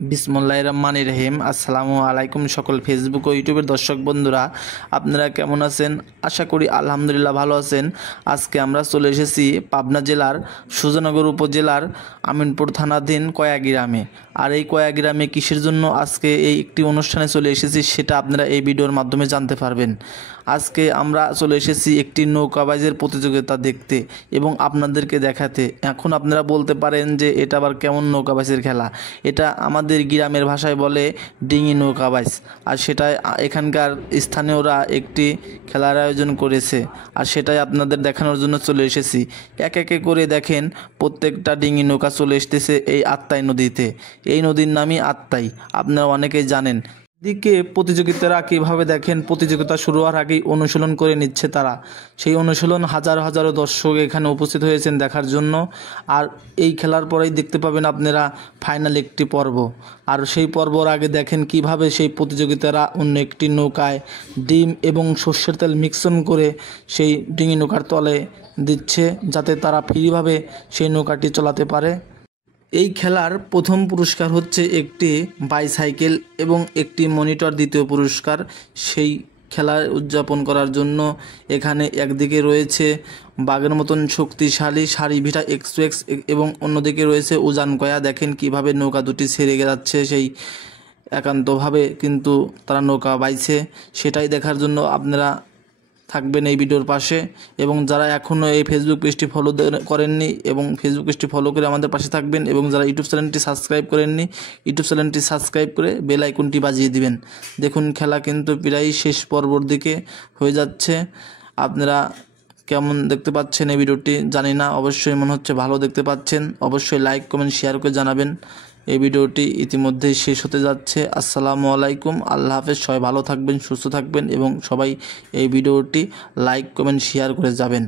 বিসমুল্লাহির রহমানির রহিম। আসসালামু আলাইকুম সকল ফেসবুক ও ইউটিউবের দর্শক বন্ধুরা, আপনারা কেমন আছেন? আশা করি আলহামদুলিল্লাহ ভালো আছেন। আজকে আমরা চলে এসেছি পাবনা জেলার সুজানগর উপজেলার আমিনপুর থানাধীন কয়া গ্রামে। আর এই কয়া গ্রামে কিসের জন্য আজকে এই একটি অনুষ্ঠানে চলে এসেছি সেটা আপনারা এই ভিডিওর মাধ্যমে জানতে পারবেন। আজকে আমরা চলে এসেছি একটি নৌকাবাইজের প্রতিযোগিতা দেখতে এবং আপনাদেরকে দেখাতে। এখন আপনারা বলতে পারেন যে এটা আবার কেমন নৌকাবাইজের খেলা? এটা আমাদের গ্রামের ভাষায় বলে ডিঙি নৌকাবাইজ। আর সেটাই এখানকার স্থানীয়রা একটি খেলার আয়োজন করেছে, আর সেটাই আপনাদের দেখানোর জন্য চলে এসেছি। এক একে করে দেখেন প্রত্যেকটা ডিঙি নৌকা চলে এসেছে এই আত্মাই নদীতে। এই নদীর নামই আত্মাই, আপনারা অনেকেই জানেন। দিকে প্রতিযোগিতারা কীভাবে দেখেন, প্রতিযোগিতা শুরু হওয়ার আগেই অনুশীলন করে নিচ্ছে তারা। সেই অনুশীলন হাজারো হাজারো দর্শক এখানে উপস্থিত হয়েছেন দেখার জন্য। আর এই খেলার পরেই দেখতে পাবেন আপনারা ফাইনাল একটি পর্ব। আর সেই পর্বর আগে দেখেন কিভাবে সেই প্রতিযোগিতারা অন্য একটি নৌকায় ডিম এবং সর্ষের তেল মিশ্রণ করে সেই ডিঙি নৌকার তলে দিচ্ছে, যাতে তারা ফ্রিভাবে সেই নৌকাটি চালাতে পারে। এই খেলার প্রথম পুরস্কার হচ্ছে একটি বাইসাইকেল এবং একটি মনিটর। দ্বিতীয় পুরস্কার সেই খেলা উদযাপন করার জন্য এখানে একদিকে রয়েছে বাঘের মতন শক্তিশালী সারি ভিটা এক্সপ্রেস এবং অন্যদিকে রয়েছে উজান কয়া। দেখেন কিভাবে নৌকা দুটি ছেড়ে যাচ্ছে সেই একান্তভাবে, কিন্তু তারা নৌকা বাইছে। সেটাই দেখার জন্য আপনারা থাকবেন এই ভিডিওর পাশে। এবং যারা এখনও এই ফেসবুক পেজটি ফলো করেননি এবং ফেসবুক পেজটি ফলো করে আমাদের পাশে থাকবেন, এবং যারা ইউটিউব চ্যানেলটি সাবস্ক্রাইব করেননি ইউটিউব চ্যানেলটি সাবস্ক্রাইব করে বেল আইকনটি বাজিয়ে দিবেন। দেখুন খেলা কিন্তু প্রায় শেষ পর্বর দিকে হয়ে যাচ্ছে। আপনারা কেমন দেখতে পাচ্ছেন এই ভিডিওটি জানি না, অবশ্যই মনে হচ্ছে ভালো দেখতে পাচ্ছেন। অবশ্যই লাইক কমেন্ট শেয়ার করে জানাবেন। এই ভিডিওটি ইতিমধ্যেই শেষ হতে যাচ্ছে। আসসালামু আলাইকুম, আল্লাহ হাফেজ। সবাই ভালো থাকবেন, সুস্থ থাকবেন এবং সবাই এই ভিডিওটি লাইক কমেন্ট শেয়ার করে যাবেন।